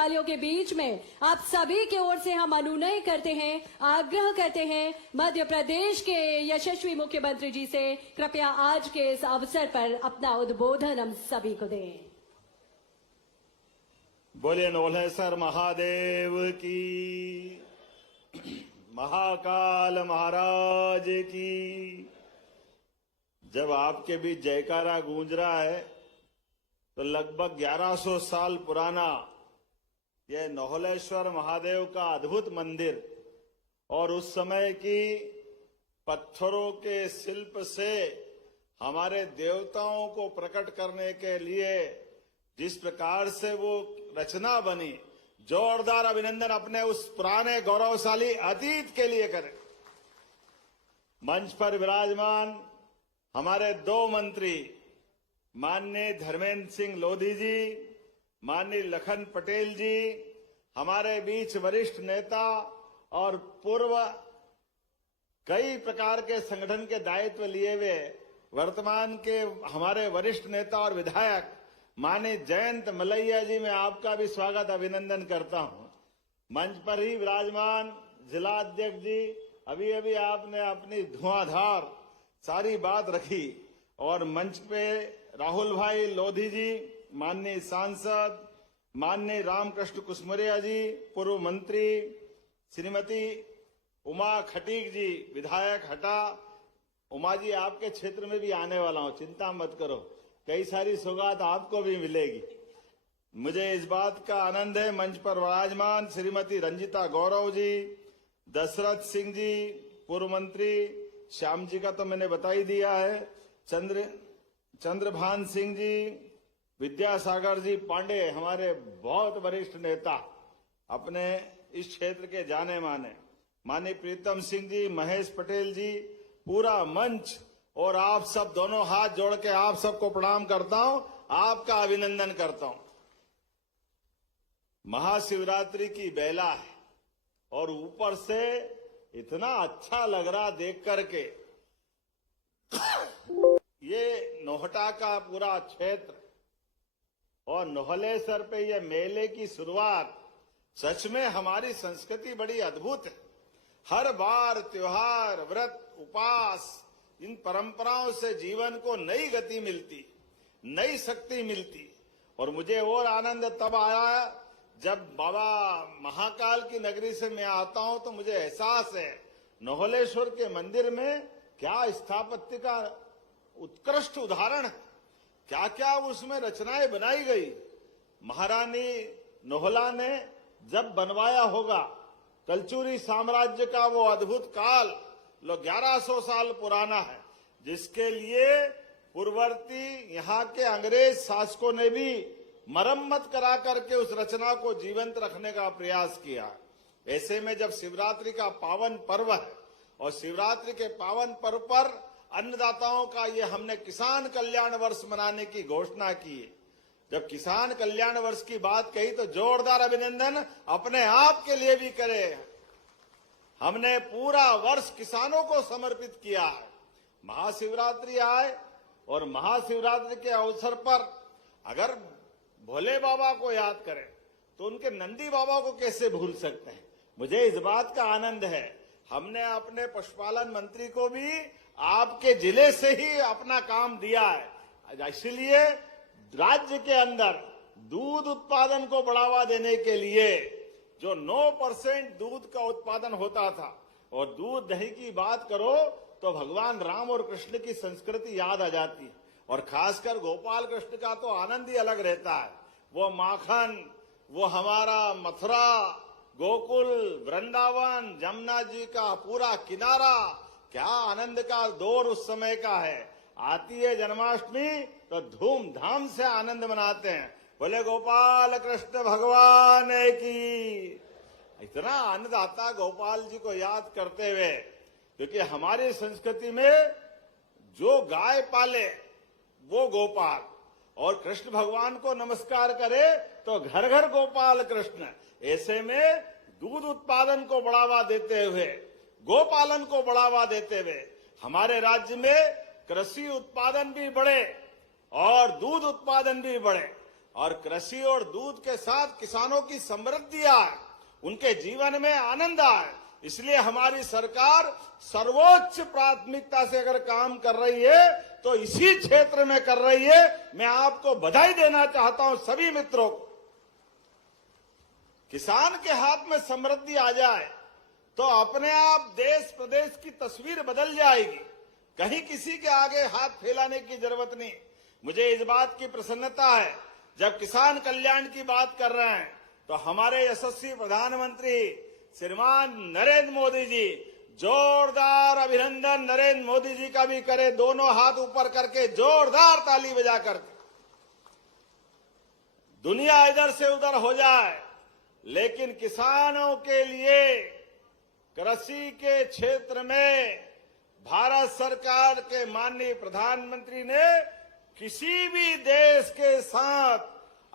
तालियों के बीच में आप सभी की ओर से हम अनुनय करते हैं, आग्रह करते हैं मध्य प्रदेश के यशस्वी मुख्यमंत्री जी से कृपया आज के इस अवसर पर अपना उद्बोधन हम सभी को दें। बोलिए नौलेसर महादेव की, महाकाल महाराज की। जब आपके बीच जयकारा गूंज रहा है तो लगभग 1100 साल पुराना यह नौलेश्वर महादेव का अद्भुत मंदिर और उस समय की पत्थरों के शिल्प से हमारे देवताओं को प्रकट करने के लिए जिस प्रकार से वो रचना बनी, जोरदार अभिनंदन अपने उस पुराने गौरवशाली अतीत के लिए करें। मंच पर विराजमान हमारे दो मंत्री माननीय धर्मेंद्र सिंह लोधी जी, माननीय लखन पटेल जी, हमारे बीच वरिष्ठ नेता और पूर्व कई प्रकार के संगठन के दायित्व लिए हुए वर्तमान के हमारे वरिष्ठ नेता और विधायक माननीय जयंत मलैया जी, मैं आपका भी स्वागत अभिनंदन करता हूं। मंच पर ही विराजमान जिला अध्यक्ष जी, अभी अभी आपने अपनी धुआंधार सारी बात रखी और मंच पे राहुल भाई लोधी जी, माननीय सांसद माननीय रामकृष्ण कुसमुरिया जी, पूर्व मंत्री श्रीमती उमा खटीक जी, विधायक हटा। उमा जी आपके क्षेत्र में भी आने वाला हूं, चिंता मत करो, कई सारी सौगात आपको भी मिलेगी। मुझे इस बात का आनंद है मंच पर विराजमान श्रीमती रंजिता गौरव जी, दशरथ सिंह जी पूर्व मंत्री, श्याम जी का तो मैंने बता ही दिया है, चंद्रभान सिंह जी, विद्यासागर जी पांडे हमारे बहुत वरिष्ठ नेता, अपने इस क्षेत्र के जाने माने, माननीय प्रीतम सिंह जी, महेश पटेल जी, पूरा मंच और आप सब दोनों हाथ जोड़ के आप सबको प्रणाम करता हूं, आपका अभिनंदन करता हूं। महाशिवरात्रि की बेला है और ऊपर से इतना अच्छा लग रहा देख करके। ये नोहटा का पूरा क्षेत्र और नोहलेसर पे ये मेले की शुरुआत, सच में हमारी संस्कृति बड़ी अद्भुत है। हर बार त्योहार, व्रत, उपास, इन परंपराओं से जीवन को नई गति मिलती, नई शक्ति मिलती। और मुझे और आनंद तब आया जब बाबा महाकाल की नगरी से मैं आता हूं तो मुझे एहसास है नौलेश्वर के मंदिर में क्या स्थापत्य का उत्कृष्ट उदाहरण है, क्या क्या उसमें रचनाएं बनाई गई। महारानी नोहला ने जब बनवाया होगा, कलचुरी साम्राज्य का वो अद्भुत काल 1100 साल पुराना है, जिसके लिए पूर्ववर्ती यहाँ के अंग्रेज शासकों ने भी मरम्मत करा करके उस रचना को जीवंत रखने का प्रयास किया। ऐसे में जब शिवरात्रि का पावन पर्व है और शिवरात्रि के पावन पर्व पर अन्नदाताओं का ये हमने किसान कल्याण वर्ष मनाने की घोषणा की है। जब किसान कल्याण वर्ष की बात कही तो जोरदार अभिनंदन अपने आप के लिए भी करें। हमने पूरा वर्ष किसानों को समर्पित किया है। महाशिवरात्रि आए और महाशिवरात्रि के अवसर पर अगर भोले बाबा को याद करें तो उनके नंदी बाबा को कैसे भूल सकते हैं। मुझे इस बात का आनंद है, हमने अपने पशुपालन मंत्री को भी आपके जिले से ही अपना काम दिया है। इसलिए राज्य के अंदर दूध उत्पादन को बढ़ावा देने के लिए जो 9% दूध का उत्पादन होता था, और दूध दही की बात करो तो भगवान राम और कृष्ण की संस्कृति याद आ जाती है। और खासकर गोपाल कृष्ण का तो आनंद ही अलग रहता है। वो माखन, वो हमारा मथुरा, गोकुल, वृंदावन, जमुना जी का पूरा किनारा, क्या आनंद का दौर उस समय का है। आती है जन्माष्टमी तो धूमधाम से आनंद मनाते हैं। बोले गोपाल कृष्ण भगवान की। इतना आनंद आता गोपाल जी को याद करते हुए, क्योंकि हमारी संस्कृति में जो गाय पाले वो गोपाल, और कृष्ण भगवान को नमस्कार करे तो घर घर गोपाल कृष्ण। ऐसे में दूध उत्पादन को बढ़ावा देते हुए, गोपालन को बढ़ावा देते हुए हमारे राज्य में कृषि उत्पादन भी बढ़े और दूध उत्पादन भी बढ़े। और कृषि और दूध के साथ किसानों की समृद्धि आए, उनके जीवन में आनंद आए। इसलिए हमारी सरकार सर्वोच्च प्राथमिकता से अगर काम कर रही है तो इसी क्षेत्र में कर रही है। मैं आपको बधाई देना चाहता हूं सभी मित्रों को। किसान के हाथ में समृद्धि आ जाए तो अपने आप देश प्रदेश की तस्वीर बदल जाएगी। कहीं किसी के आगे हाथ फैलाने की जरूरत नहीं। मुझे इस बात की प्रसन्नता है, जब किसान कल्याण की बात कर रहे हैं तो हमारे यशस्वी प्रधानमंत्री श्रीमान नरेंद्र मोदी जी, जोरदार अभिनंदन नरेंद्र मोदी जी का भी करें, दोनों हाथ ऊपर करके जोरदार ताली बजा करके। दुनिया इधर से उधर हो जाए, लेकिन किसानों के लिए कृषि के क्षेत्र में भारत सरकार के माननीय प्रधानमंत्री ने किसी भी देश के साथ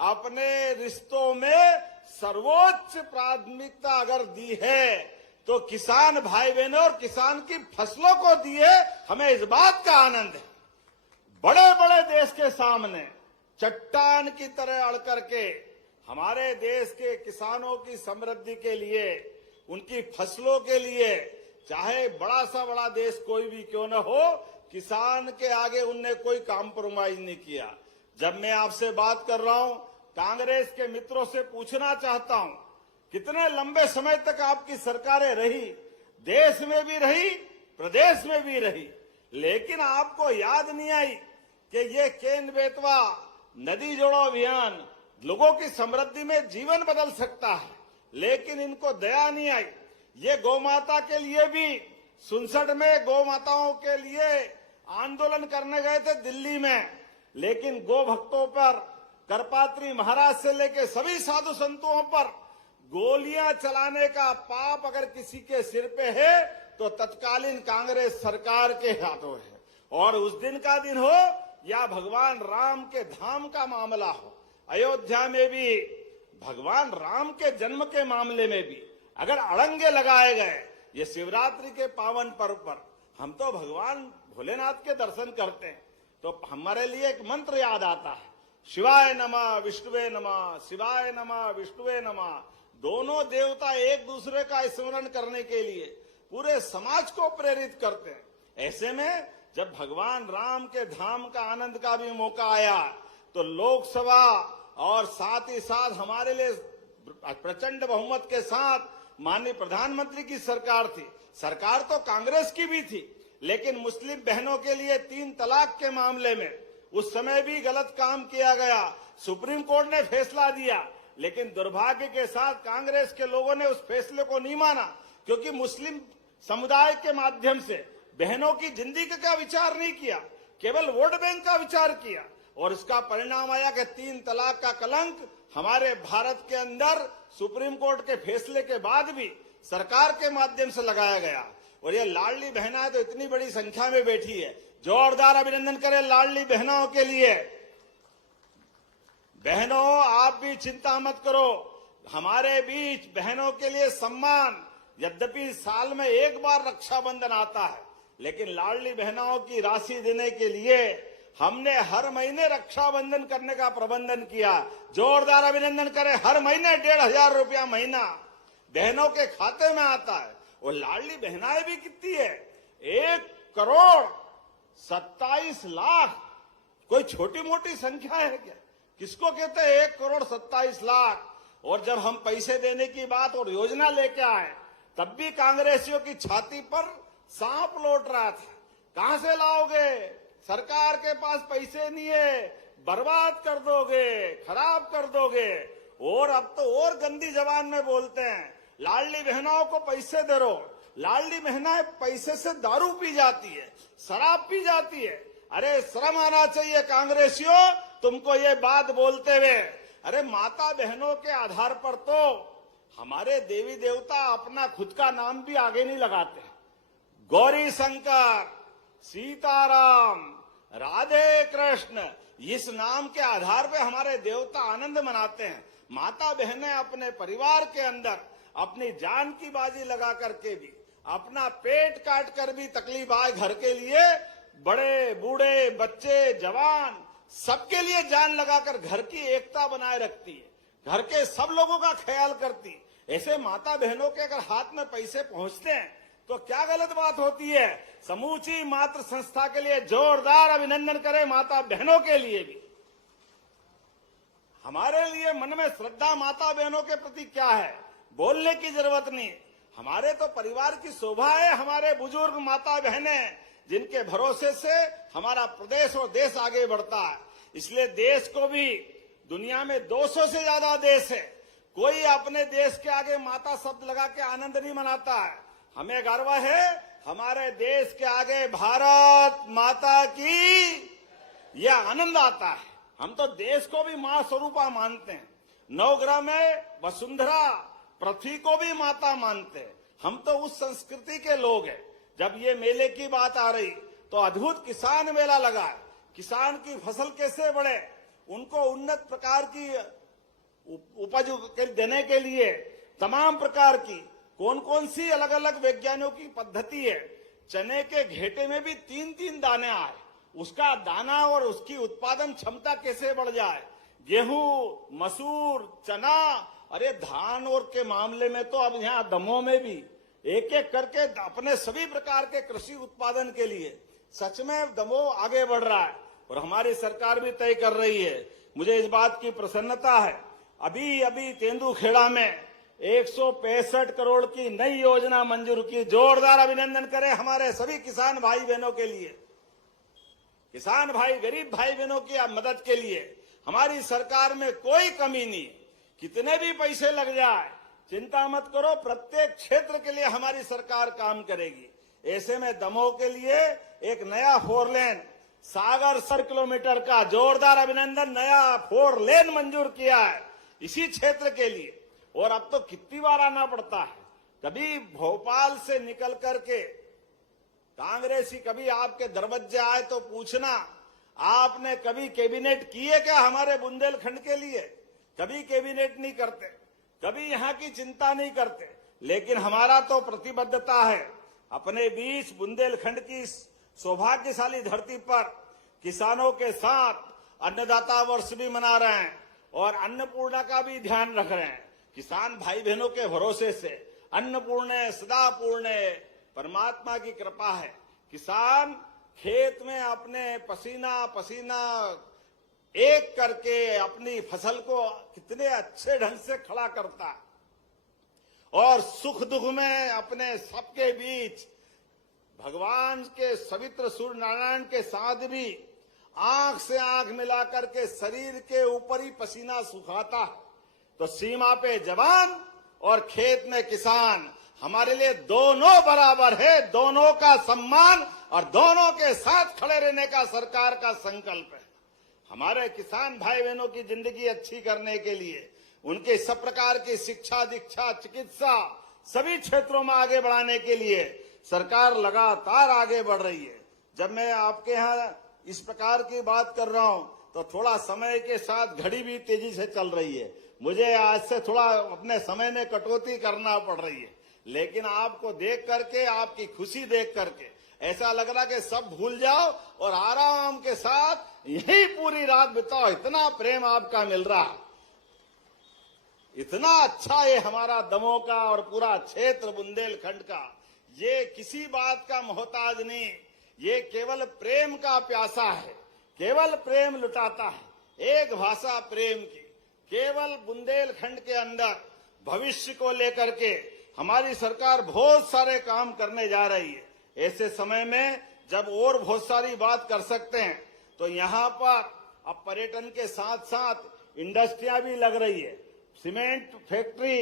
अपने रिश्तों में सर्वोच्च प्राथमिकता अगर दी है तो किसान भाई बहनों और किसान की फसलों को दी है। हमें इस बात का आनंद है। बड़े बड़े देश के सामने चट्टान की तरह अड़ करके हमारे देश के किसानों की समृद्धि के लिए, उनकी फसलों के लिए, चाहे बड़ा सा बड़ा देश कोई भी क्यों न हो, किसान के आगे उनने कोई कॉम्प्रोमाइज नहीं किया। जब मैं आपसे बात कर रहा हूं, कांग्रेस के मित्रों से पूछना चाहता हूं, कितने लंबे समय तक आपकी सरकारें रही, देश में भी रही, प्रदेश में भी रही, लेकिन आपको याद नहीं आई कि ये केन बेतवा नदी जोड़ो अभियान लोगों की समृद्धि में जीवन बदल सकता है। लेकिन इनको दया नहीं आई। ये गौ माता के लिए भी 67 में गौ माताओं के लिए आंदोलन करने गए थे दिल्ली में, लेकिन गो भक्तों पर, करपात्री महाराज से लेकर सभी साधु संतों पर गोलियां चलाने का पाप अगर किसी के सिर पे है तो तत्कालीन कांग्रेस सरकार के हाथों है। और उस दिन का दिन हो या भगवान राम के धाम का मामला हो, अयोध्या में भी भगवान राम के जन्म के मामले में भी अगर अड़ंगे लगाए गए, ये शिवरात्रि के पावन पर्व पर हम तो भगवान भोलेनाथ के दर्शन करते हैं तो हमारे लिए एक मंत्र याद आता है, शिवाय नमः विष्णुवे नमः, शिवाय नमः विष्णुवे नमः। दोनों देवता एक दूसरे का स्मरण करने के लिए पूरे समाज को प्रेरित करते हैं। ऐसे में जब भगवान राम के धाम का आनंद का भी मौका आया तो लोकसभा और साथ ही साथ हमारे लिए प्रचंड बहुमत के साथ माननीय प्रधानमंत्री की सरकार थी। सरकार तो कांग्रेस की भी थी, लेकिन मुस्लिम बहनों के लिए 3 तलाक के मामले में उस समय भी गलत काम किया गया। सुप्रीम कोर्ट ने फैसला दिया, लेकिन दुर्भाग्य के साथ कांग्रेस के लोगों ने उस फैसले को नहीं माना, क्योंकि मुस्लिम समुदाय के माध्यम से बहनों की जिंदगी का विचार नहीं किया, केवल वोट बैंक का विचार किया। और इसका परिणाम आया कि 3 तलाक का कलंक हमारे भारत के अंदर सुप्रीम कोर्ट के फैसले के बाद भी सरकार के माध्यम से लगाया गया। और ये लाडली बहना तो इतनी बड़ी संख्या में बैठी है, जोरदार अभिनंदन करें लाडली बहनों के लिए। बहनों, आप भी चिंता मत करो, हमारे बीच बहनों के लिए सम्मान, यद्यपि साल में एक बार रक्षाबंधन आता है, लेकिन लाडली बहनों की राशि देने के लिए हमने हर महीने रक्षाबंधन करने का प्रबंधन किया। जोरदार अभिनंदन करें। हर महीने 1,500 रुपया महीना बहनों के खाते में आता है। और लाडली बहनाएं भी कितनी है, 1,27,00,000। कोई छोटी मोटी संख्या है क्या? किसको कहते हैं 1,27,00,000? और जब हम पैसे देने की बात और योजना लेके आए, तब भी कांग्रेसियों की छाती पर सांप लौट रहा था। कहां से लाओगे? सरकार के पास पैसे नहीं है, बर्बाद कर दोगे, खराब कर दोगे। और अब तो और गंदी जबान में बोलते हैं, लाडली बहनों को पैसे दे रहो। लाडली बहनाएं पैसे से दारू पी जाती है, शराब पी जाती है। अरे शर्म आना चाहिए कांग्रेसियों तुमको ये बात बोलते हुए। अरे माता बहनों के आधार पर तो हमारे देवी देवता अपना खुद का नाम भी आगे नहीं लगाते। गौरी शंकर, सीताराम, राधे कृष्ण, इस नाम के आधार पे हमारे देवता आनंद मनाते हैं। माता बहनें अपने परिवार के अंदर अपनी जान की बाजी लगा करके भी, अपना पेट काट कर भी तकलीफ आए घर के लिए, बड़े बूढ़े बच्चे जवान सबके लिए जान लगाकर घर की एकता बनाए रखती है, घर के सब लोगों का ख्याल करती है। ऐसे माता बहनों के अगर हाथ में पैसे पहुंचते हैं तो क्या गलत बात होती है। समूची मातृ संस्था के लिए जोरदार अभिनंदन करें, माता बहनों के लिए भी। हमारे लिए मन में श्रद्धा माता बहनों के प्रति क्या है, बोलने की जरूरत नहीं। हमारे तो परिवार की शोभा है, हमारे बुजुर्ग माता बहनें, जिनके भरोसे से हमारा प्रदेश और देश आगे बढ़ता है। इसलिए देश को भी, दुनिया में 200 से ज्यादा देश है, कोई अपने देश के आगे माता शब्द लगा के आनंद नहीं मनाता है। हमें गर्व है हमारे देश के आगे भारत माता की, यह आनंद आता है। हम तो देश को भी मां स्वरूपा मानते हैं, नवग्रह में वसुंधरा पृथ्वी को भी माता मानते हैं। हम तो उस संस्कृति के लोग हैं। जब ये मेले की बात आ रही तो अद्भुत किसान मेला लगा है। किसान की फसल कैसे बढ़े, उनको उन्नत प्रकार की उपज देने के लिए तमाम प्रकार की कौन कौन सी अलग अलग वैज्ञानिकों की पद्धति है। चने के घेटे में भी 3-3 दाने आए, उसका दाना और उसकी उत्पादन क्षमता कैसे बढ़ जाए। गेहूं, मसूर, चना, अरे धान और के मामले में तो अब यहाँ दमोह में भी एक एक करके अपने सभी प्रकार के कृषि उत्पादन के लिए सच में दमोह आगे बढ़ रहा है और हमारी सरकार भी तय कर रही है। मुझे इस बात की प्रसन्नता है, अभी अभी तेंदुखेड़ा में 165 करोड़ की नई योजना मंजूर की। जोरदार अभिनंदन करें हमारे सभी किसान भाई बहनों के लिए। किसान भाई, गरीब भाई बहनों की मदद के लिए हमारी सरकार में कोई कमी नहीं। कितने भी पैसे लग जाए चिंता मत करो, प्रत्येक क्षेत्र के लिए हमारी सरकार काम करेगी। ऐसे में दमोह के लिए एक नया 4 लेन सागर 100 किलोमीटर का जोरदार अभिनंदन, नया 4 लेन मंजूर किया है इसी क्षेत्र के लिए। और अब तो कितनी बार आना पड़ता है, कभी भोपाल से निकल करके कांग्रेसी कभी आपके दरवाजे आए तो पूछना, आपने कभी कैबिनेट किए क्या हमारे बुंदेलखंड के लिए? कभी कैबिनेट नहीं करते, कभी यहाँ की चिंता नहीं करते। लेकिन हमारा तो प्रतिबद्धता है, अपने बीच बुंदेलखंड की सौभाग्यशाली धरती पर किसानों के साथ अन्नदाता वर्ष भी मना रहे हैं और अन्नपूर्णा का भी ध्यान रख रहे हैं। किसान भाई बहनों के भरोसे से अन्नपूर्ण सदा पूर्ण परमात्मा की कृपा है। किसान खेत में अपने पसीना पसीना एक करके अपनी फसल को कितने अच्छे ढंग से खड़ा करता है और सुख दुख में अपने सबके बीच भगवान के पवित्र सूर्य नारायण के साथ भी आंख से आंख मिलाकर के शरीर के ऊपर ही पसीना सुखाता है। तो सीमा पे जवान और खेत में किसान हमारे लिए दोनों बराबर है, दोनों का सम्मान और दोनों के साथ खड़े रहने का सरकार का संकल्प है। हमारे किसान भाई बहनों की जिंदगी अच्छी करने के लिए, उनके सब प्रकार की शिक्षा दीक्षा चिकित्सा सभी क्षेत्रों में आगे बढ़ाने के लिए सरकार लगातार आगे बढ़ रही है। जब मैं आपके यहाँ इस प्रकार की बात कर रहा हूं तो थोड़ा समय के साथ घड़ी भी तेजी से चल रही है। मुझे आज से थोड़ा अपने समय में कटौती करना पड़ रही है, लेकिन आपको देख करके, आपकी खुशी देख करके ऐसा लग रहा कि सब भूल जाओ और आराम के साथ यही पूरी रात बिताओ। इतना प्रेम आपका मिल रहा है, इतना अच्छा ये हमारा दमोह का और पूरा क्षेत्र बुंदेलखंड का, ये किसी बात का मोहताज नहीं, ये केवल प्रेम का प्यासा है, केवल प्रेम लुटाता है। एक भाषा प्रेम की, केवल बुंदेलखंड के अंदर भविष्य को लेकर के हमारी सरकार बहुत सारे काम करने जा रही है। ऐसे समय में जब और बहुत सारी बात कर सकते हैं तो यहाँ पर अब पर्यटन के साथ साथ इंडस्ट्रियां भी लग रही है, सीमेंट फैक्ट्री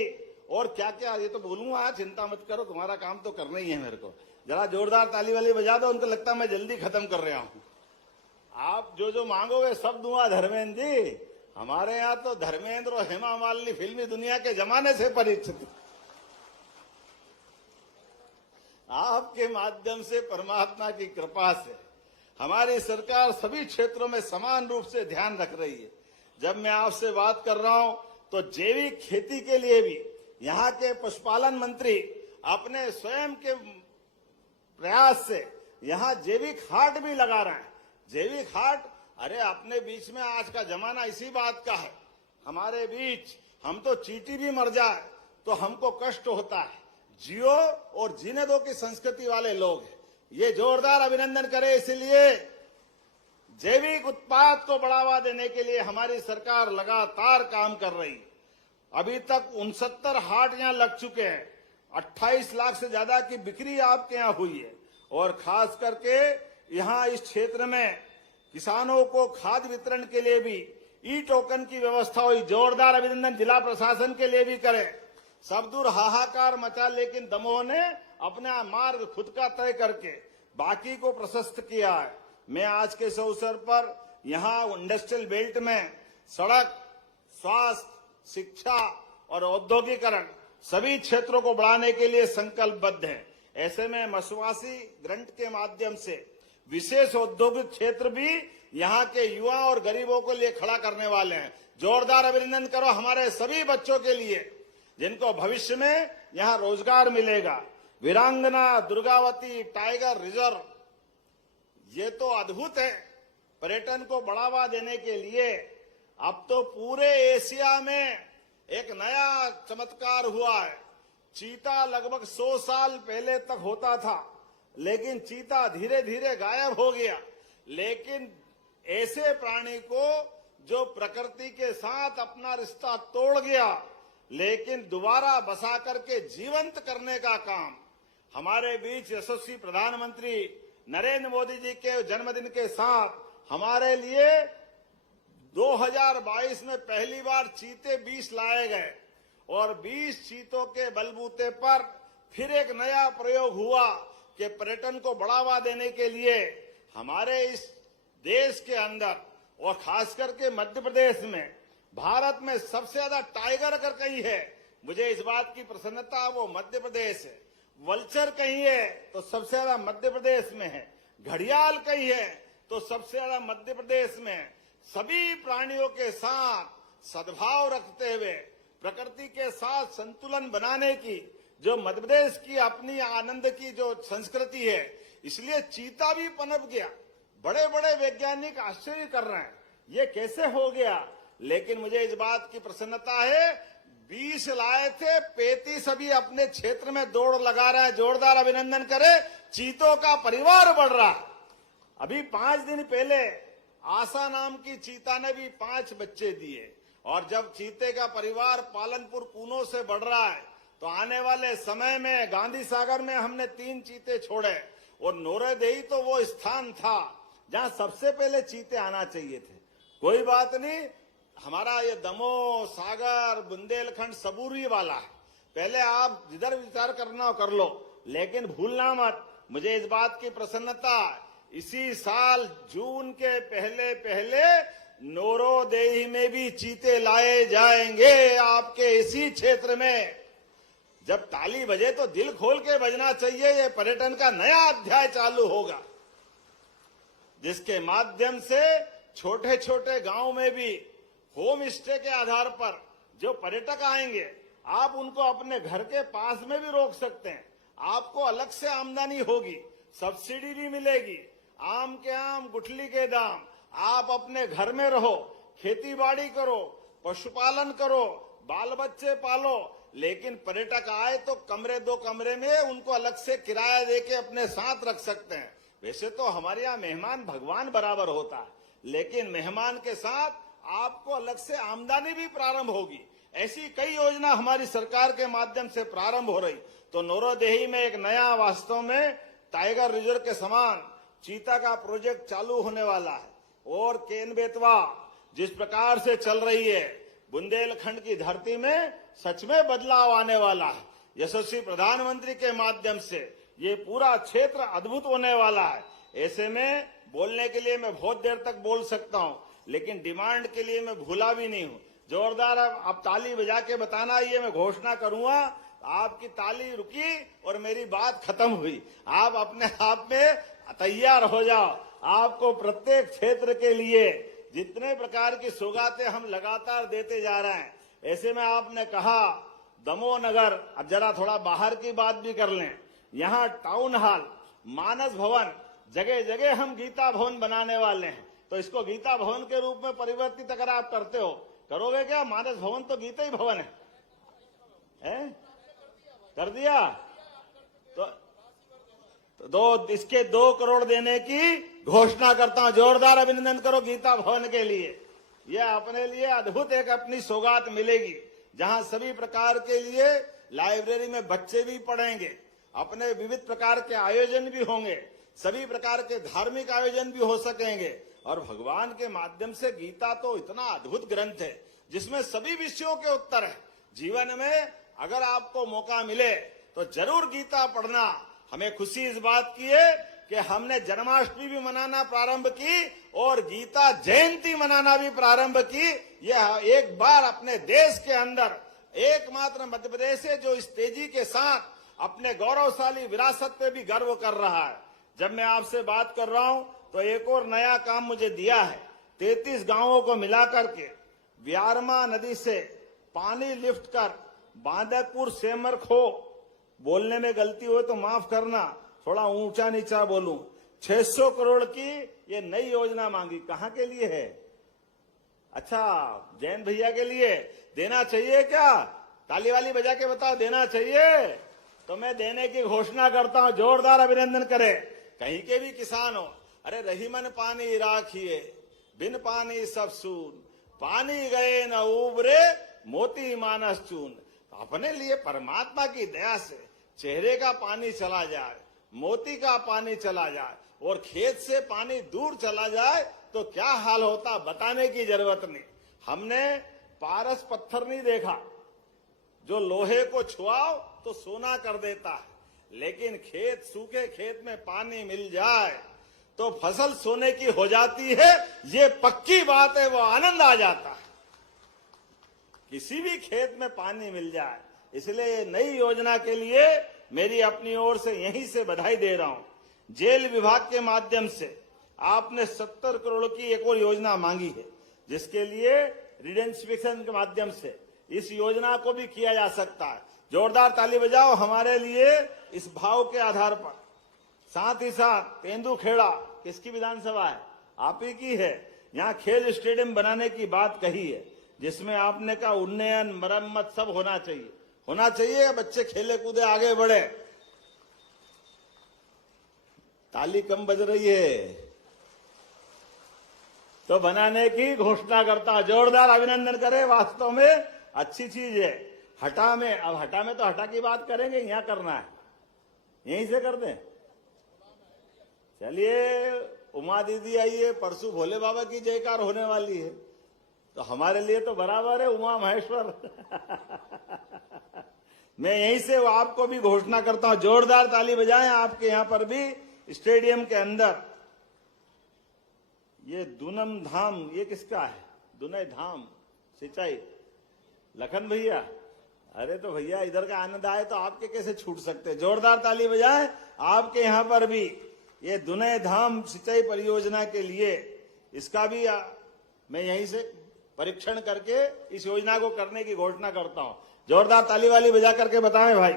और क्या क्या, ये तो बोलूंगा, चिंता मत करो, तुम्हारा काम तो करना ही है। मेरे को जरा जोरदार ताली वाली बजा दो, उनको लगता है मैं जल्दी खत्म कर रहा हूँ। आप जो जो मांगोगे सब दूंगा धर्मेंद्र जी। हमारे यहाँ तो धर्मेंद्र और हेमा मालिनी फिल्मी दुनिया के जमाने से परिचित। आपके माध्यम से, परमात्मा की कृपा से हमारी सरकार सभी क्षेत्रों में समान रूप से ध्यान रख रही है। जब मैं आपसे बात कर रहा हूं तो जैविक खेती के लिए भी यहाँ के पशुपालन मंत्री अपने स्वयं के प्रयास से यहाँ जैविक हाट भी लगा रहे हैं। जैविक हाट अरे अपने बीच में आज का जमाना इसी बात का है। हमारे बीच हम तो चींटी भी मर जाए तो हमको कष्ट होता है। जियो और जीने दो की संस्कृति वाले लोग हैं। ये जोरदार अभिनंदन करें। इसलिए जैविक उत्पाद को बढ़ावा देने के लिए हमारी सरकार लगातार काम कर रही है। अभी तक 69 हाट यहां लग चुके हैं। 28 लाख से ज्यादा की बिक्री आपके यहां हुई है। और खास करके यहां इस क्षेत्र में किसानों को खाद वितरण के लिए भी ई टोकन की व्यवस्था हुई। जोरदार अभिनंदन जिला प्रशासन के लिए भी करें। सब दूर हाहाकार मचा, लेकिन दमोह ने अपना मार्ग खुद का तय करके बाकी को प्रशस्त किया है। मैं आज के इस अवसर पर यहां इंडस्ट्रियल बेल्ट में सड़क, स्वास्थ्य, शिक्षा और औद्योगिकरण सभी क्षेत्रों को बढ़ाने के लिए संकल्पबद्ध है। ऐसे में मसवासी ग्रंट के माध्यम से विशेष औद्योगिक क्षेत्र भी यहाँ के युवा और गरीबों के लिए खड़ा करने वाले हैं। जोरदार अभिनंदन करो हमारे सभी बच्चों के लिए जिनको भविष्य में यहाँ रोजगार मिलेगा। वीरांगना दुर्गावती टाइगर रिजर्व ये तो अद्भुत है। पर्यटन को बढ़ावा देने के लिए अब तो पूरे एशिया में एक नया चमत्कार हुआ है। चीता लगभग 100 साल पहले तक होता था, लेकिन चीता धीरे धीरे गायब हो गया। लेकिन ऐसे प्राणी को जो प्रकृति के साथ अपना रिश्ता तोड़ गया, लेकिन दोबारा बसा करके जीवंत करने का काम हमारे बीच यशस्वी प्रधानमंत्री नरेंद्र मोदी जी के जन्मदिन के साथ हमारे लिए 2022 में पहली बार चीते 20 लाए गए और 20 चीतों के बलबूते पर फिर एक नया प्रयोग हुआ कि पर्यटन को बढ़ावा देने के लिए हमारे इस देश के अंदर और खास करके मध्य प्रदेश में भारत में सबसे ज्यादा टाइगर अगर कहीं है, मुझे इस बात की प्रसन्नता वो मध्य प्रदेश है। वल्चर कहीं है तो सबसे ज्यादा मध्य प्रदेश में है। घड़ियाल कहीं है तो सबसे ज्यादा मध्य प्रदेश में है। सभी प्राणियों के साथ सद्भाव रखते हुए प्रकृति के साथ संतुलन बनाने की जो मध्य प्रदेश की अपनी आनंद की जो संस्कृति है, इसलिए चीता भी पनप गया। बड़े बड़े वैज्ञानिक आश्चर्य कर रहे हैं ये कैसे हो गया, लेकिन मुझे इस बात की प्रसन्नता है 20 लाए थे, 35 अभी अपने क्षेत्र में दौड़ लगा रहे हैं। जोरदार अभिनंदन करें। चीतों का परिवार बढ़ रहा है। अभी 5 दिन पहले आशा नाम की चीता ने भी 5 बच्चे दिए और जब चीते का परिवार पालनपुर कूनो से बढ़ रहा है तो आने वाले समय में गांधी सागर में हमने 3 चीते छोड़े और नोरेदेही तो वो स्थान था जहां सबसे पहले चीते आना चाहिए थे। कोई बात नहीं, हमारा ये दमोह, सागर, बुंदेलखंड सबूरी वाला है। पहले आप जिधर विचार करना हो कर लो, लेकिन भूलना मत। मुझे इस बात की प्रसन्नता इसी साल जून के पहले पहले नोरोदेही में भी चीते लाए जाएंगे आपके इसी क्षेत्र में। जब ताली बजे तो दिल खोल के बजना चाहिए। ये पर्यटन का नया अध्याय चालू होगा जिसके माध्यम से छोटे छोटे गांव में भी होम स्टे के आधार पर जो पर्यटक आएंगे आप उनको अपने घर के पास में भी रोक सकते हैं। आपको अलग से आमदनी होगी, सब्सिडी भी मिलेगी। आम के आम, गुठली के दाम। आप अपने घर में रहो, खेती बाड़ी करो, पशुपालन करो, बाल बच्चे पालो, लेकिन पर्यटक आए तो कमरे 2 कमरे में उनको अलग से किराया देके अपने साथ रख सकते हैं। वैसे तो हमारे यहाँ मेहमान भगवान बराबर होता है, लेकिन मेहमान के साथ आपको अलग से आमदनी भी प्रारंभ होगी। ऐसी कई योजना हमारी सरकार के माध्यम से प्रारंभ हो रही। तो नोरोदेही में एक नया वास्तव में टाइगर रिजर्व के समान चीता का प्रोजेक्ट चालू होने वाला है। और केन बेतवा जिस प्रकार से चल रही है, बुंदेलखंड की धरती में सच में बदलाव आने वाला है। यशस्वी प्रधानमंत्री के माध्यम से ये पूरा क्षेत्र अद्भुत होने वाला है। ऐसे में बोलने के लिए मैं बहुत देर तक बोल सकता हूं, लेकिन डिमांड के लिए मैं भूला भी नहीं हूं। जोरदार आप ताली बजा के बताना, ये मैं घोषणा करूंगा। आपकी ताली रुकी और मेरी बात खत्म हुई। आप अपने आप में तैयार हो जाओ। आपको प्रत्येक क्षेत्र के लिए जितने प्रकार की सौगातें हम लगातार देते जा रहे हैं। ऐसे में आपने कहा दमोह नगर, अब जरा थोड़ा बाहर की बात भी कर लें। यहाँ टाउन हॉल, मानस भवन, जगह जगह हम गीता भवन बनाने वाले हैं। तो इसको गीता भवन के रूप में परिवर्तित अगर आप करते हो, करोगे क्या? मानस भवन तो गीता ही भवन है? कर दिया तो इसके 2 करोड़ देने की घोषणा करता हूं। जोरदार अभिनंदन करो गीता भवन के लिए। यह अपने लिए अद्भुत एक अपनी सौगात मिलेगी, जहां सभी प्रकार के लिए लाइब्रेरी में बच्चे भी पढ़ेंगे, अपने विविध प्रकार के आयोजन भी होंगे, सभी प्रकार के धार्मिक आयोजन भी हो सकेंगे। और भगवान के माध्यम से गीता तो इतना अद्भुत ग्रंथ है जिसमें सभी विषयों के उत्तर है। जीवन में अगर आपको मौका मिले तो जरूर गीता पढ़ना। हमें खुशी इस बात की है कि हमने जन्माष्टमी भी मनाना प्रारंभ की और गीता जयंती मनाना भी प्रारंभ की। यह एक बार अपने देश के अंदर एकमात्र मध्य प्रदेश है जो इस तेजी के साथ अपने गौरवशाली विरासत पे भी गर्व कर रहा है। जब मैं आपसे बात कर रहा हूं तो एक और नया काम मुझे दिया है। 33 गांवों को मिलाकर के व्यारमा नदी से पानी लिफ्ट कर बांदकपुर सेमरखो, बोलने में गलती हो तो माफ करना, थोड़ा ऊंचा नीचा बोलूं, 600 करोड़ की ये नई योजना मांगी। कहां के लिए है? अच्छा, जैन भैया के लिए देना चाहिए क्या? ताली वाली बजा के बताओ, देना चाहिए? तो मैं देने की घोषणा करता हूं। जोरदार अभिनंदन करें। कहीं के भी किसान हो, अरे रहीमन पानी राखिए, बिन पानी सब सून, पानी गए न उबरे, मोती मानस चून। अपने लिए परमात्मा की दया से चेहरे का पानी चला जाए, मोती का पानी चला जाए और खेत से पानी दूर चला जाए तो क्या हाल होता, बताने की जरूरत नहीं। हमने पारस पत्थर नहीं देखा जो लोहे को छुआओ तो सोना कर देता है, लेकिन खेत, सूखे खेत में पानी मिल जाए तो फसल सोने की हो जाती है। ये पक्की बात है, वो आनंद आ जाता है किसी भी खेत में पानी मिल जाए। इसलिए नई योजना के लिए मेरी अपनी ओर से यहीं से बधाई दे रहा हूं। जेल विभाग के माध्यम से आपने 70 करोड़ की एक और योजना मांगी है, जिसके लिए रिडेंसिफिकेशन के माध्यम से इस योजना को भी किया जा सकता है। जोरदार ताली बजाओ हमारे लिए इस भाव के आधार पर। साथ ही साथ तेंदुखेड़ा किसकी विधानसभा है? आप ही की है। यहाँ खेल स्टेडियम बनाने की बात कही है, जिसमें आपने कहा उन्नयन, मरम्मत सब होना चाहिए। होना चाहिए, बच्चे खेले कूदे आगे बढ़े। ताली कम बज रही है तो बनाने की घोषणा करता। जोरदार अभिनंदन करें। वास्तव में अच्छी चीज है। हटा में, अब हटा में तो हटा की बात करेंगे, यहां करना है, यहीं से कर दें। चलिए, उमा दीदी आई है, परसों भोले बाबा की जयकार होने वाली है, तो हमारे लिए तो बराबर है उमा महेश्वर। मैं यहीं से आपको भी घोषणा करता हूं। जोरदार ताली बजाएं आपके यहां पर भी स्टेडियम के अंदर। ये दूनम धाम, ये किसका है? दुनय धाम सिंचाई, लखन भैया। अरे तो भैया इधर का आनंद आए तो आपके कैसे छूट सकते? जोरदार ताली बजाएं आपके यहां पर भी। ये दुनय धाम सिंचाई परियोजना के लिए इसका भी मैं यहीं से परीक्षण करके इस योजना को करने की घोषणा करता हूं। जोरदार ताली वाली बजा करके बताएं भाई।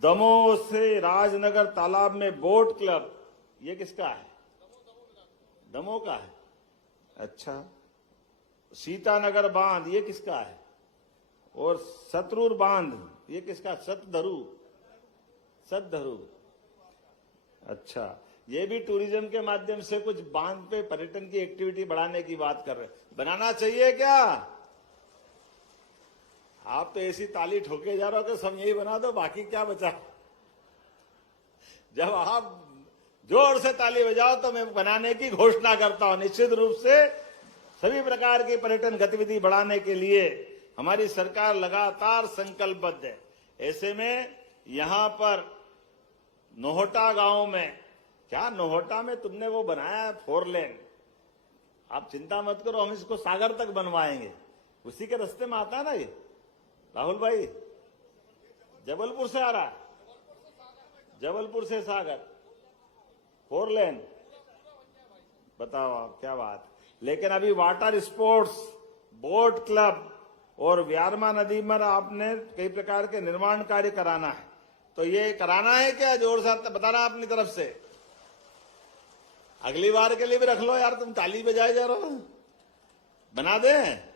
दमोह से राजनगर तालाब में बोट क्लब, ये किसका है? दमोह का है। अच्छा, सीतानगर बांध, ये किसका है? और शत्रुर बांध, ये किसका? सतधरु। अच्छा, ये भी टूरिज्म के माध्यम से कुछ बांध पे पर्यटन की एक्टिविटी बढ़ाने की बात कर रहे हैं। बनाना चाहिए क्या? आप तो ऐसी ताली ठोके जा रहे हो कि सब यही बना दो, बाकी क्या बचा? जब आप जोर से ताली बजाओ तो मैं बनाने की घोषणा करता हूं। निश्चित रूप से सभी प्रकार की पर्यटन गतिविधि बढ़ाने के लिए हमारी सरकार लगातार संकल्पबद्ध है। ऐसे में यहां पर नोहटा गांव में, क्या नोहटा में तुमने वो बनाया है 4 लेन, आप चिंता मत करो, हम इसको सागर तक बनवाएंगे। उसी के रास्ते में आता है ना ये राहुल भाई, जबलपुर से आ रहा है, जबलपुर से सागर 4 लेन। बताओ आप, क्या बात। लेकिन अभी वाटर स्पोर्ट्स, बोट क्लब और व्यारमा नदी पर आपने कई प्रकार के निर्माण कार्य कराना है, तो ये कराना है क्या? जोर से बताना अपनी तरफ से। अगली बार के लिए भी रख लो यार, तुम ताली बजाए जा रहे हो। बना दें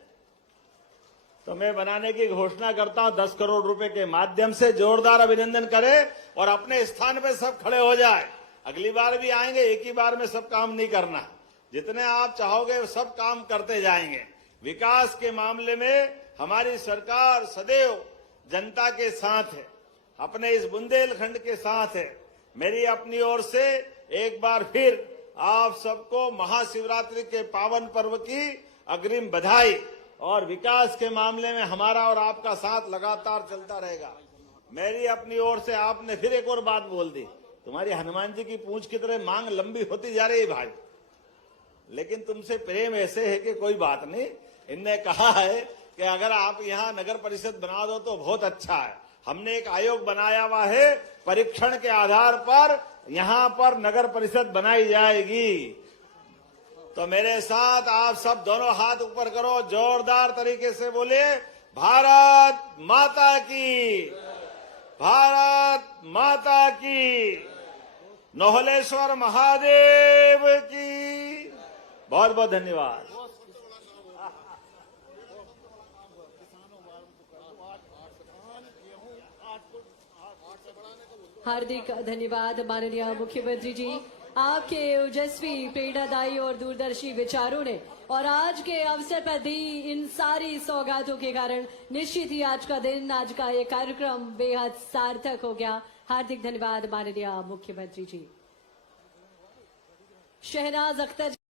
तो मैं बनाने की घोषणा करता हूं। 10 करोड़ रुपए के माध्यम से जोरदार अभिनंदन करें और अपने स्थान पे सब खड़े हो जाए। अगली बार भी आएंगे, एक ही बार में सब काम नहीं करना, जितने आप चाहोगे सब काम करते जाएंगे। विकास के मामले में हमारी सरकार सदैव जनता के साथ है, अपने इस बुंदेलखंड के साथ है। मेरी अपनी ओर से एक बार फिर आप सबको महाशिवरात्रि के पावन पर्व की अग्रिम बधाई। और विकास के मामले में हमारा और आपका साथ लगातार चलता रहेगा। मेरी अपनी ओर से आपने फिर एक और बात बोल दी, तुम्हारी हनुमान जी की पूंछ की तरह मांग लंबी होती जा रही भाई, लेकिन तुमसे प्रेम ऐसे है कि कोई बात नहीं। इनने कहा है कि अगर आप यहाँ नगर परिषद बना दो तो बहुत अच्छा है। हमने एक आयोग बनाया हुआ है, परीक्षण के आधार पर यहाँ पर नगर परिषद बनाई जाएगी। तो मेरे साथ आप सब दोनों हाथ ऊपर करो, जोरदार तरीके से बोले, भारत माता की, भारत माता की, नोहलेश्वर महादेव की। बहुत बहुत धन्यवाद। हार्दिक धन्यवाद माननीय मुख्यमंत्री जी। आपके ओजस्वी, प्रेरणादायी और दूरदर्शी विचारों ने और आज के अवसर पर दी इन सारी सौगातों के कारण निश्चित ही आज का दिन, आज का ये कार्यक्रम बेहद सार्थक हो गया। हार्दिक धन्यवाद माननीय मुख्यमंत्री जी। शहनाज अख्तर